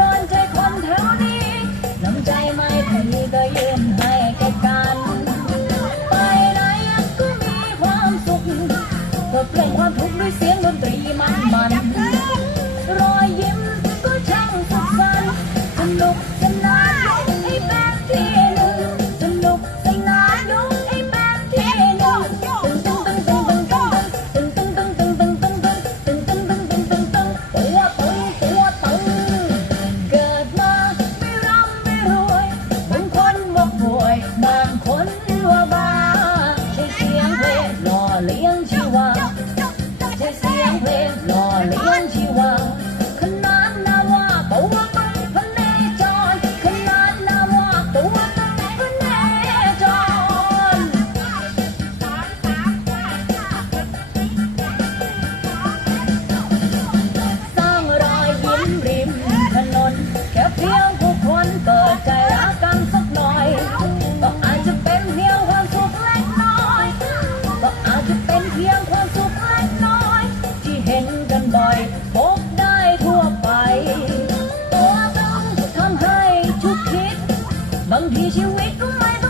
on down. ันบ่อยพบได้ทั่วไป ตัวต้องทำให้ทุกคิด บางทีชีวิตก็ไม่ต้อง